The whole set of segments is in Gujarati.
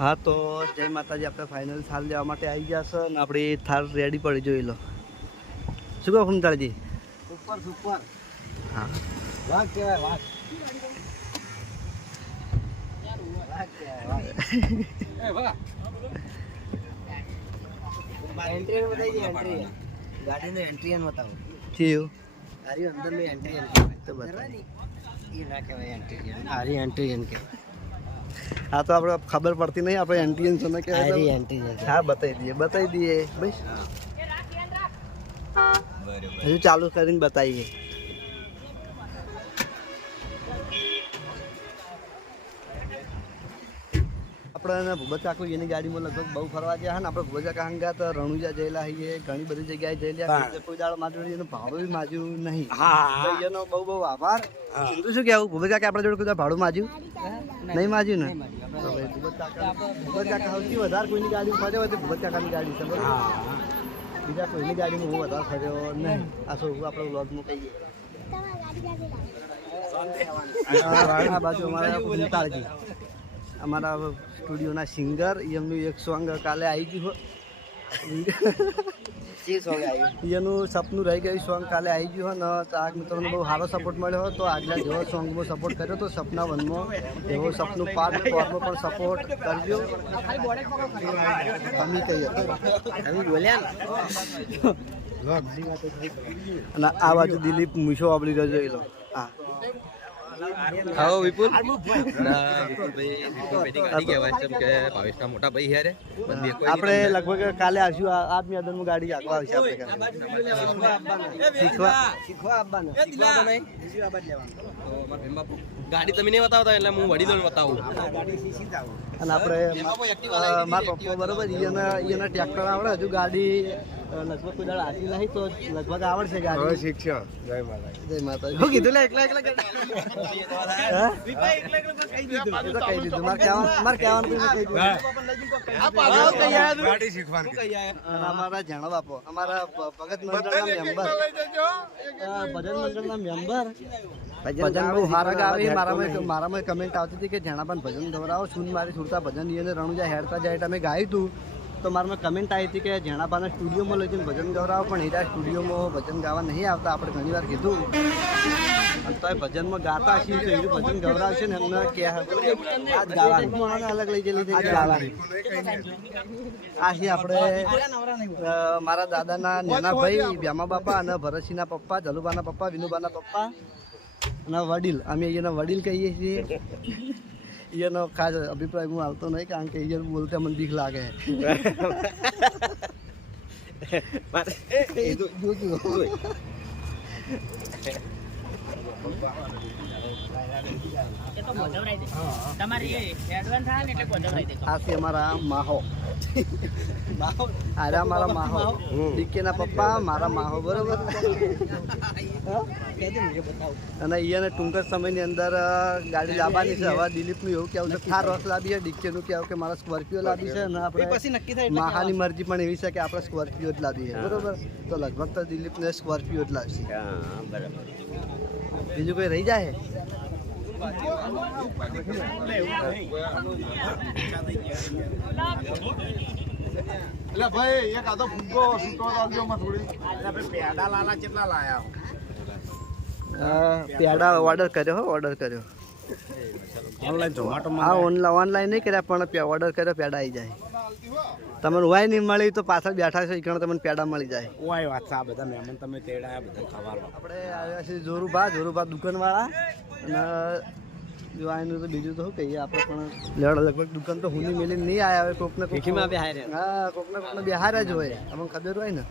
હા તો જય માતાજી, આપણે ફાઇનલ થાર લેવા માટે આવી ગયા છે અને આપણી થાર રેડી પડી, જોઈ લો. શું કહો ફૂમતાળજી? Super super. હા વાહ કહેવાય વાહ. એન્ટ્રી બતાવી દે. એન્ટ્રી ગાડીની એન્ટ્રી બતાવો. થયું તારી અંદરની એન્ટ્રી તો બતાવી. એ ના કહેવાય એન્ટ્રી. હારી એન્ટ્રી એમ કહેવાય. હા તો આપણે ખબર પડતી નહીં આપણે એન્ટ્રી છે ને હારી કહેવાય. એન્ટ્રી. હા બતાવી દઈએ બસ. હજુ ચાલુ કરીને બતાવીએ. આપણે ભૂબત કાકુ એની ગાડીમાં લગભગ બહુ ફરવા ગયા હા ને. આપણે ભૂબત કાકા હંગાત રણુજા જયેલા છીએ, ઘણી બધી જગ્યાએ જયેલા. કોઈ દાડો માજુ એનું ભાડું બી માજ્યું નહીં. તો એનો બહુ બહુ આભાર. તું શું કહેવું ભૂબત કાકા આપણા જોડે કોઈ ભાડું માજ્યું નહીં? માજ્યું ને. ભૂબત કાકા સૌથી વધારે કોઈની ગાડી ફર્યો હોય તો ભૂબત કાકાની ગાડી છે, બરાબર. બીજા કોઈની ગાડીમાં હું વધારે ફર્યો નહીં. આ શું આપણે વ્લોગમાં કહીએ. આ બાજુ અમારા ફૂમતાળજી, અમારા સ્ટુડિયોના સિંગર, એમનું એક સોંગ કાલે આવી ગયું. એનું સપનું રહી ગયું સોંગ કાલે આવી ગયું ને. ચાક મિત્રોને બહુ સારો સપોર્ટ મળ્યો હતો. આગલા જેવો સોંગમાં સપોર્ટ કર્યો હતો સપના વનમાં, એવો સપનું પાર્ટ 4માં પણ સપોર્ટ કરજો. અમે કહીએ અમે બોલ્યા અને આ બાજુ દિલીપ મૂછો વાપરી રહ્યો, જોઈ લો. હા આવો વિપુલ મોટા ભાઈ યારે આપણે લગભગ કાલે આવશું. આ મેદાનમાં ગાડી આગળ આવશે. આપણે શીખવા આપવાનું. ગાડી તમે નહીં બતાવતા એટલે હું વડીલો બતાવું. અને આપણે મારા પપ્પા બરોબર એના ટ્રેક્ટર આવડે. હજુ ગાડી લગભગ કોઈ દાડ આથી નહીં તો લગભગ આવડશે ગાડી. શીખશો. જય માતા. જય માતાજી. શું કીધું લે? એકલા કહી દીધું. મારે કહેવાનું ગાડી શીખવાનું. અમારા જાણો બાપો, અમારા ભગત મંડળના મેમ્બર, ભજન મંડળના મેમ્બર ભજન બહુ સારા ગાવે. મારામાં કમેન્ટ આવતી હતી કે જણાબાન ભજન ગવરાવો સુન મારી સુરતા ભજન એને રણુજા હેરતા જાય એટલે મેં ગાયું હતું. તો મારામાં કમેન્ટ આવી હતી કે જણાબાના સ્ટુડિયોમાં લઈ જઈને ભજન ગવરાવો, પણ એના સ્ટુડિયોમાં ભજન ગાવા નહીં આવતા. આપણે ઘણી વાર કીધું અને તો ભજનમાં ગાતા છીએ તો એનું ભજન ગવરાવશે ને એમને કે અલગ લઈ જઈ ગાવાની. આ છે આપણે મારા દાદાના નાના ભાઈ વ્યામા બાપા અને ભરતસિંહના પપ્પા, જલુબાના પપ્પા, વિનુબાના પપ્પા અને વડીલ. અમે એના વડીલ કહીએ છીએ. એનો ખાસ અભિપ્રાય હું આવતો નહીં, કારણ કે એ બોલતા મને બીક લાગે. આ છે અમારા માહો. અરે મારા માહો ડીકે ના પપ્પા, મારા માહો, બરોબર. અને એને ટૂંક જ સમયની અંદર ગાડી લાવવાની છે. હવે દિલીપનું એવું કહેવું છે થાર રસ લાવી છે, ડીકેનું કહેવું કે મારા સ્કોર્પિયો લાવી છે. અને આપણે માહાની મરજી પણ એવી છે કે આપણે સ્કોર્પિયો જ લાવી છે, બરોબર. તો લગભગ તો દિલીપને સ્કોર્પિયો જ લાવશે. બીજું કોઈ રહી જાય? એટલે ભાઈ એક આતો ફૂગો સૂતો આવજો માં થોડી. પેડા લાલા કેટલા લાયા? પેડા ઓર્ડર કર્યો, ઓર્ડર કર્યો ઓનલાઈન ઝોમેટોમાં. હા ઓનલાઈન નહીં કર્યા, પણ ઓર્ડર કર્યો પેડા આવી જાય. તમને વાય નહીં મળી તો પાછળ બેઠા છે એ તમને પેડા મળી જાય. ઓય વાત છે. આ બધા મહેમાન તમે તેડાયા બધા ખાવાનું. આપણે આવ્યા છીએ જોરુભા દુકાનવાળા. અને જો આનું તો બીજું તો શું કહીએ આપણે, પણ લેવડ લગભગ દુકાન તો હુની મેલી નહીં આવ્યા. હવે કોકને હા કોકને બિહાર જ હોય, તમને ખબર હોય ને.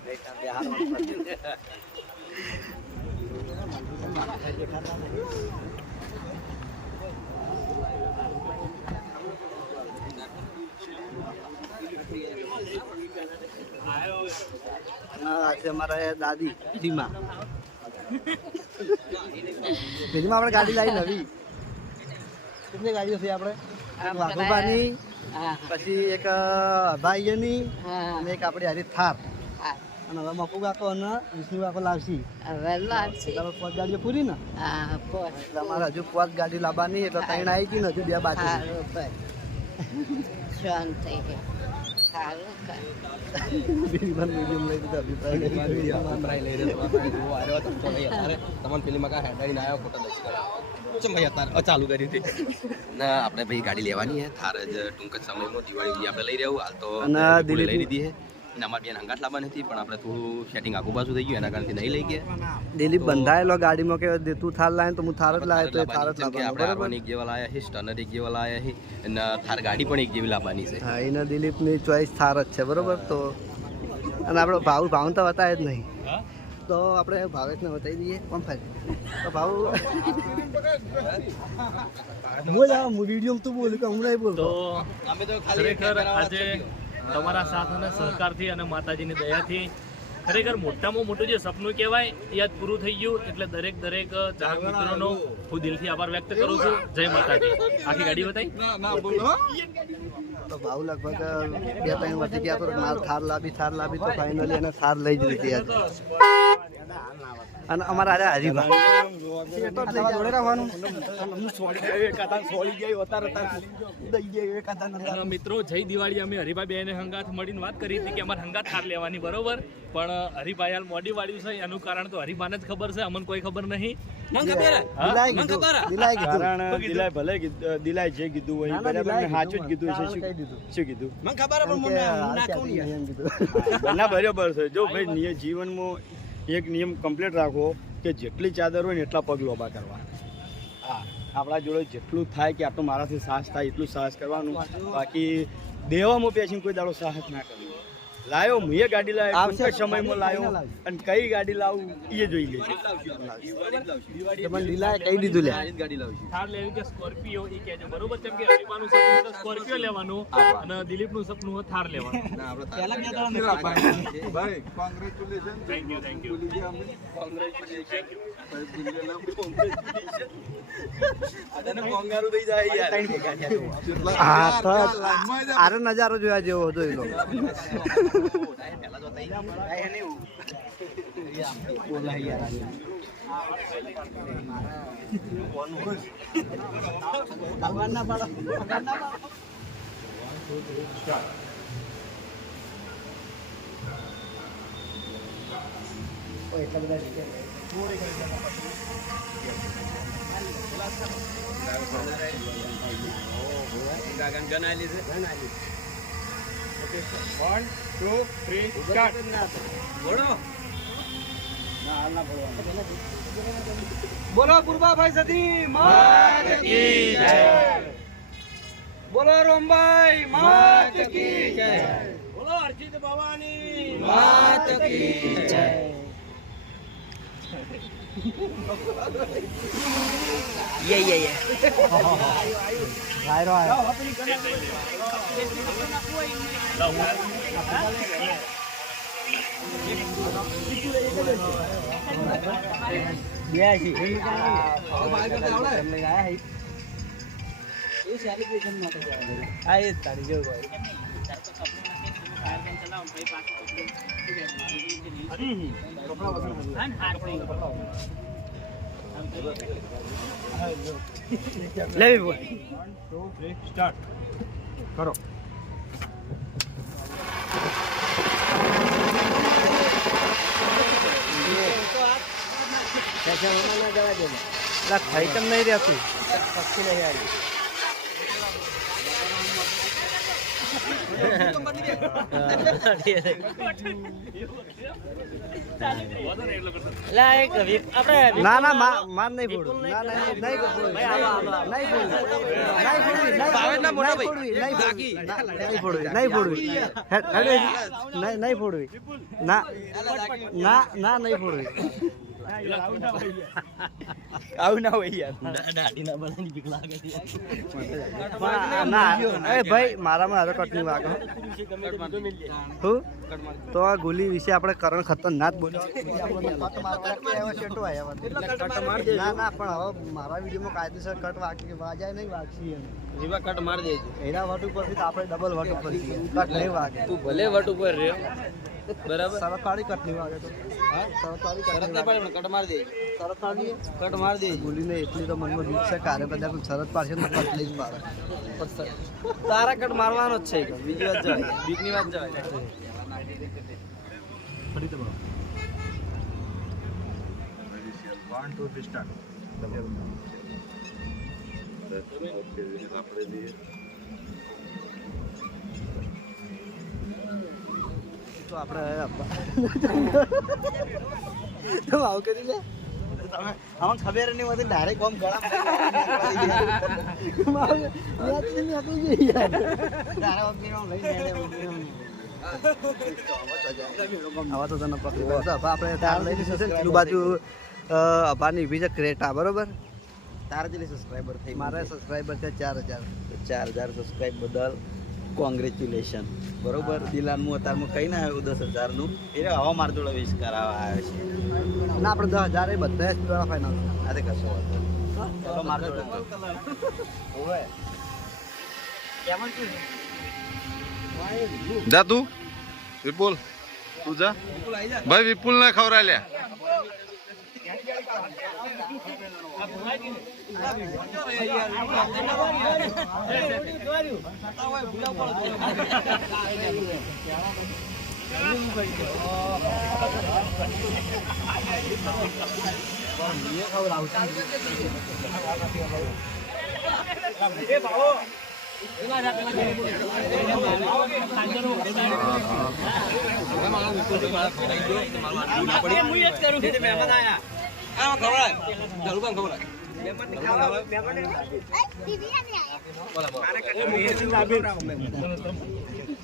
અમારા દાદી ધીમા આપણે ગાડી લાવી નવી. કેટલી ગાડીઓ છે આપણે? વાઘુબાની, પછી એક ભાઈની અને એક આપણી હારી થાર. અને હવે મફુ કાકો અને વિષ્ણુ કાકો લાવશી. પાંચ ગાડીઓ પૂરી ને? અમારે હજુ 5 ગાડી લાવવાની, એટલે 3 આવી ગઈ ને, હજુ 2 બાકી. શાંત થઈ ગયા સારું કર દિલીપભાઈ મીડિયમ લઈ દીધો અભિપ્રાય લઈ રહ્યો તમને પેલીમાં કાંઈ હેડાઈને આવ્યો ખોટા દસ કરા ચમ ભાઈ અત્યારે ચાલુ કરી હતી ના આપણે ભાઈ ગાડી લેવાની છે થાર જ ટૂંક જ સમયમાં દિવાળી આપણે લઈ રહ્યું હાલ તો અને દિલીપ લઈ લીધી છે અને અમારે બેન હંગાટ લાવવાની હતી પણ આપણે થોડું સેટિંગ આગુ પાછું થઈ ગયું એના કારણથી નહીં લઈ ગયા દિલીપ બંધાયેલો ગાડીમાં કે તું થાર લાવે તો હું થાર જ લાવે તો થાર જ જેમ કે લાવવાનો આપણે બરાબર R1 એક જેવા લાયા છે સ્ટર્નર એક જેવા લાયા છે અને થાર ગાડી પણ એક જેવી લાવવાની છે હા એને દિલીપની ચોઈસ થાર જ છે બરોબર તો અને આપણો ભાવ તો બતાવે જ નહીં તો આપણે ભાવેશને બતાવી દઈએ કોણ ફાય તો ભાવ બોલ આ વિડીયો તું બોલ કે હું નહીં બોલતો અમે તો ખરેખર આજે તમારા સાથ અને સહકારથી અને માતાજીની દયાથી ખરેખર મોટામાં મોટું જે સપનું કહેવાય એ આજ પૂરું થઈ ગયું એટલે દરેક ચાહક મિત્રોનો હું દિલથી આભાર વ્યક્ત કરું છું જય માતાજી આખી ગાડી બતાવી ના બોલો તો ભાવ લગભગ 2-3 વર્ષથી ગયા તો માલ થાર લાવી તો ફાઇનલી એને થાર લઈ જ લીધી આજે અને અમારા આજે હરીભાઈ જોડે રહેવાનું અને મિત્રો જય દિવાળી અમે હરિભાઈ બેને હંગાથ મળીને વાત કરી હતી કે અમારે હંગાથ થાર લેવાની બરોબર પણ હરિભાઈ હાલ મોડી વાળ્યું છે એનું કારણ તો હરિભાઈને જ ખબર છે અમને કોઈ ખબર નહીં દિલાય ભલે દિલાય જે કીધું હોય બરાબર મેં સાચું જ કીધું છે શું કીધું ના બરાબર છે જો ભાઈ જીવનમાં એક નિયમ કમ્પ્લીટ રાખો કે જેટલી ચાદર હોય ને એટલા પગ લોબા કરવા હા આપણા જોડે જેટલું થાય કે આટલું મારાથી સાહસ થાય એટલું સાહસ કરવાનું બાકી દેવામાં પેસીને કોઈ દાડો સાહસ ના કરવું લાયો હું એ ગાડી લાવ્યો ટૂંક જ સમયમાં લાવ્યો અને કઈ ગાડી લાવું એ જોઈ લેજો કહી દીધું લે થાર લેવી કે સ્કોર્પિયો એ કહેજો બરોબર કેમ કે હરિભાઈનું સપનું છે સ્કોર્પિયો લેવાનું અને દિલીપનું સપનું છે થાર લેવાનું ભાઈ કોંગ્રેચ્યુલેશન થેન્ક યુ હા તો આરો નજારો જોયા જેવો હતો એ લોકો બોલો પૂર્વાભાઈ સતી માત કી જય બોલો રોમભાઈ માત કી જય બોલો અર્ચિત ભવાની માત કી જય લેવી બોલ સ્ટાર્ટ કરો ખાઈ કેમ નહીં રહેતું ના ના માર નહીં ફોડું ના નહીં ફોડું ના ના નહીં ફોડવી આવું ના હોય યાર ના એ ભાઈ મારામાં હવે કટ નહીં વાગે હું તો આ ગોલી વિશે આપણે કરણ ખતરનાક બોલ્યો ના ના પણ હવે મારા વિડીયોમાં કાયદેસર કટ વાજાય નહીં વાગશી એમ એવા કટ માર દેજો એના વટ ઉપરથી તો આપણે ડબલ વટ ઉપર છીએ કટ નહીં વાગે તું ભલે વટ ઉપર રહ્યો બરાબર સરકારી કટ નહીં વાગે તો હા સરકારી શરત નહીં પાડી પણ કટ માર દેજો સરકારી કટ માર દેજો બોલીને એટલી તો મનમાં બીક છે કારે બધા કોઈ શરત પાડશે ને કટ લઈ જ પાડે તારા કટ મારવાનો જ છે બીજી વાત જવાય બીકની વાત જવાય ફરી તો બોલો 1 2 3 સ્ટાર્ટ તો આપણે આવું કરી લે તમે આમાં ખબર નહીં હોતી ડાયરેક્ટ કોમ ગળા આવા તો તને પકડી આપણે તાર લઈ લીધું છે પેલું બાજુ અભાની ઊભી છે ક્રેટા બરોબર તારા જેટલી સબસ્ક્રાઈબર થઈ મારા સબસ્ક્રાઈબર છે 4000 4000 સબસ્ક્રાઈબ બદલ કોંગ્રેચ્યુલેશન બરોબર દિલાનું અત્યારમાં કઈ ના આવ્યું 10,000 નું એટલે હવા માર જોડે વિશ કરાવવા આવ્યો છે ના આપણે 10,000 એ બધા જ ફાઇનલ આ તે કશો વાંધો ચલો માર જોડે ઓવે જા તું વિપુલ તું જા ભાઈ વિપુલ ને ખવરા લે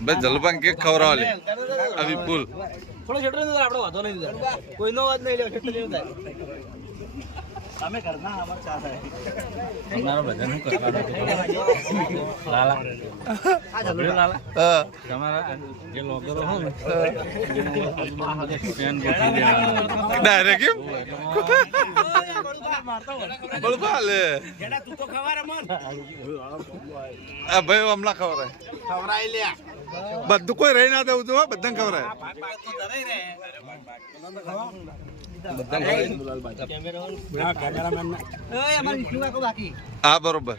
ભાઈ જલપાન કેક ખવડાવ લે આ વિપુલ થોડો છેટરો નહીં આપણે વાંધો નહીં કોઈનો વાત નહીં લેવો છેટરો નહીં થાય તમે કરના અમાર ચા થાય તમારો ભજન હું લાલા આ જલ્દી લાલા તમારા જે લોગરો હો ને પેન ડાયરેક્ટ કેમ બળબા લે તું તો ખવારે મન આ ભાઈ હમણાં ખવડાય ખવરાઈ લે બધું કોઈ રહી ના દેવું જોઈએ બધાને ખવડાય હા બરોબર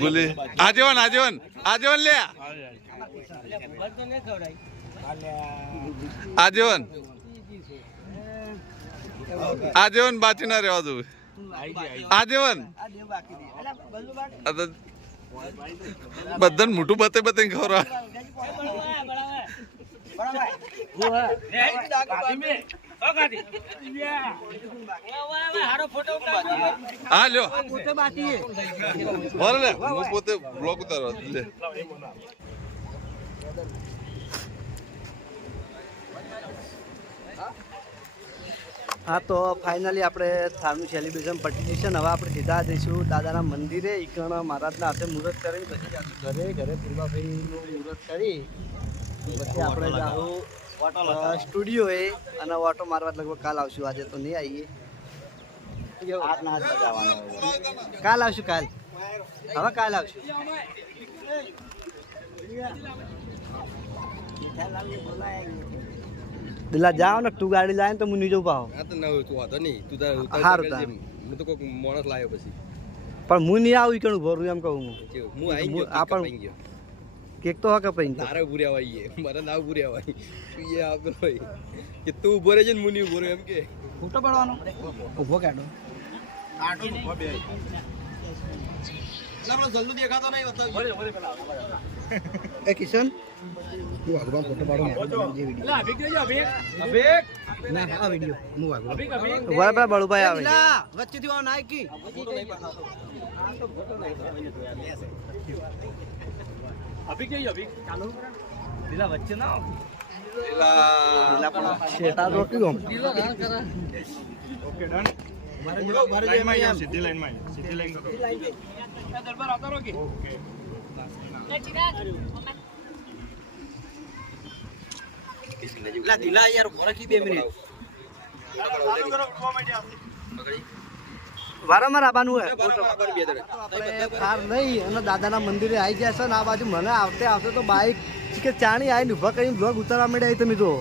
બોલી આજીવન આજીવન આજીવન લે આજીવન આજીવન બાચી ના રહેવા દઉં આજીવન બધાને મોટું બતે બતે ખવડાવ હા લ્યો લે હું પોતે બ્લોગ ઉતારવા લે હા તો ફાઇનલી આપણે થાળનું સેલિબ્રેશન પતી ગયું છે ને હવે આપણે સીધા જઈશું દાદાના મંદિરે ઈકણ મહારાજના હાથે મુહૂર્ત કરી પછી ઘરે ઘરે પૂર્વાભાઈનું મુહૂર્ત કરી પછી આપણે જાઉં સ્ટુડિયોએ અને ઓટો મારવા લગભગ કાલ આવશું આજે તો નહીં આવીએ કાલ આવશું કાલ હવે કાલ આવશું દિલા જાઓ ને તું ગાડી લાવે ને તો હું નહીં જવું પાહો આ તો ના તું વાંધો નહીં તું તાર હારું તાર હું તો કોઈક માણસ લાવ્યો પછી પણ હું નહીં આવું ઈકણ ઉભો રહું એમ કહું હું હું આવી ગયો આ પણ ગયો કેક તો હકે પૈન તારે ભૂર્યા આવીએ મારા ના ભૂર્યા હોય તું એ આપતો હોય કે તું ઉભો રહેજે ને મુની ઉભો રહ્યો એમ કે ફૂટો પડવાનો ઉભો કાઢો આટો ઉભો બે આપણો જલ્દી દેખાતો નહીં એ કિશન તું આગળ ફોટો પાડો જે વિડિયો ના આ વિડિયો હું આગળ ઉભા પેલા બળુભાઈ આવે વચ્ચેથી આવ નાઈકી ફોટો નહીં પાડતો અભિક જઈ અભિક ચાલો લીલા વચ્ચે ના શેટા તો કેમ ઓકે ડન સીધી લાઈનમાં સીધી લાઈન તો દરબાર આવતા રહો કે ઓકે લા દિલા યાર ફરક 2 મિનિટ ચાલુ કરો કોમેડી આપની પકડી વારંવાર આવવાનું હોય બરાબર બે દડે. આપણે કાર લઈ અને દાદાના મંદિરે આવી ગયા છે ને આ બાજુ મને આવતે તો બાઈક કે ચાણી આવીને ઊભા કરીને બ્લોગ ઉતારવા માંડ્યા તમે જુઓ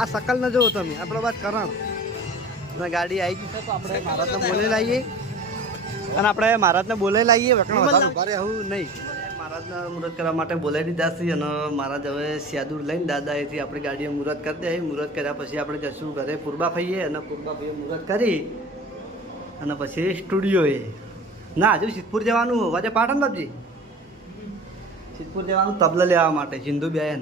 આ શકલ ન જુઓ તમે આપણો વાત કરણ અને ગાડી આવી ગઈ છે તો આપણે મહારાજને બોલે લાવીએ અને આપણે મહારાજને બોલે લાવીએ વકણ વધારે ઉભા રહે એવું નહીં મહારાજને મુહૂર્ત કરવા માટે બોલાવી દીધા છે અને મહારાજ હવે સ્યાદુર લઈને દાદા એથી આપણી ગાડીએ મુહૂર્ત કરી દે મુહૂર્ત કર્યા પછી આપણે જશું ઘરે પૂર્બા ફઈએ અને પૂર્બા ફઈએ મુહૂર્ત કરી અને પછી સ્ટુડિયોએ ના હજુ સિદ્ધપુર જવાનું વાજે પાટણ બાપજી સિદ્ધપુર જવાનું તબલા લેવા માટે સિંધુ બેન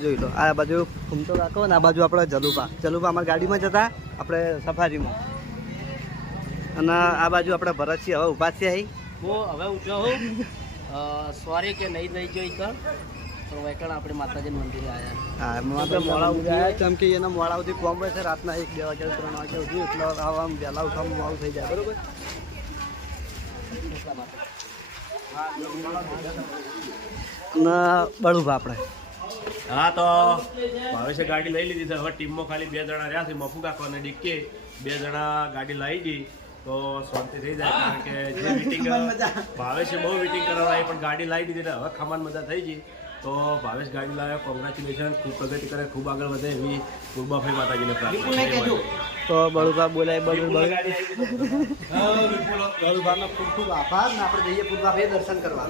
જોઈ લો આ બાજુ ઘૂમતો રાખો ને આ બાજુ આપણે જલુપા અમારી ગાડીમાં જતા આપણે સફારીમાં અને આ બાજુ આપણે ભરતસિંહ હવે ઊભા છે અહીં હું હવે ઊંચો હું સોરી કે નહીં થઈ જોઈ તો વેકણ આપણે માતાજીના મંદિરે આવ્યા હા મોડા ઉઠ્યા કેમ કે એના મોડા સુધી કોમ હોય છે રાતના 1-2 વાગે 3 વાગે સુધી એટલે આવા વહેલા ઉઠવામાં મોડું થઈ જાય બરોબર બળુભા આપણે હા તો ભાવેશે ગાડી લઈ લીધી છે હવે ટીમમાં ખાલી 2 જણા રહ્યા છે મફુ કાકો અને ડિક્કી 2 જણા ગાડી લાવી ગઈ તો શાંતિ થઈ જાય કારણ કે જે મીટિંગ ભાવેશે બહુ મીટિંગ કરવા પણ ગાડી લાવી દીધી ને હવે ખમાન મજા થઈ ગઈ તો ભાવેશ ગાડી લાવ્યો કોંગ્રેચ્યુલેશન ખૂબ પ્રગતિ કરે ખૂબ આગળ વધે એવી પૂર્બાભાઈ માતાજીને પ્રાર્થના તો બળુભા બોલાય બળુભાનો ખૂબ ખૂબ આભાર ને આપણે જઈએ પૂર્વાભાઈ દર્શન કરવા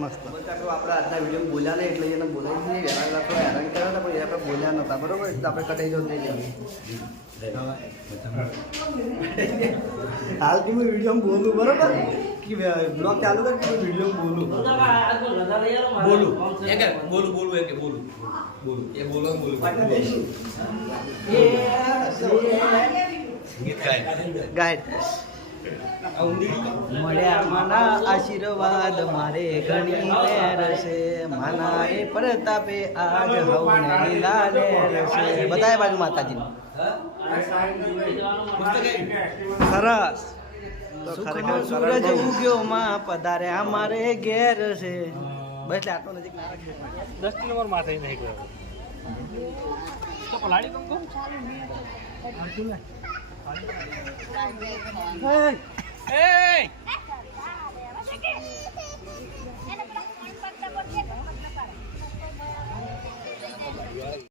મસ્ત આપણે આજના વિડીયો બોલ્યા નહીં એટલે એને બોલાવી નહીં હેરાન તો હેરાન કર્યા હતા પણ એ આપણે બોલ્યા નતા બરોબર એટલે આપણે કટાઈ જવું નહીં હાલ કે હું વિડીયો બોલું બરોબર કે બ્લોગ ચાલુ કર કે વિડીયો બોલું ગાઈડ મળ્યા માના આશીર્વાદ મારે ઘણી લેર છે માના એ પ્રતાપે આજ હવને લીલા લેર છે બધાય બાજુ માતાજી સરસ તો ખરેખર સૂરજ ઉગ્યો માં પધારે અમારે ઘેર છે બસ આટલો નજીક ના રાખજો 10 નંબર માથે નહીં ગયો તો પલાડી દઉં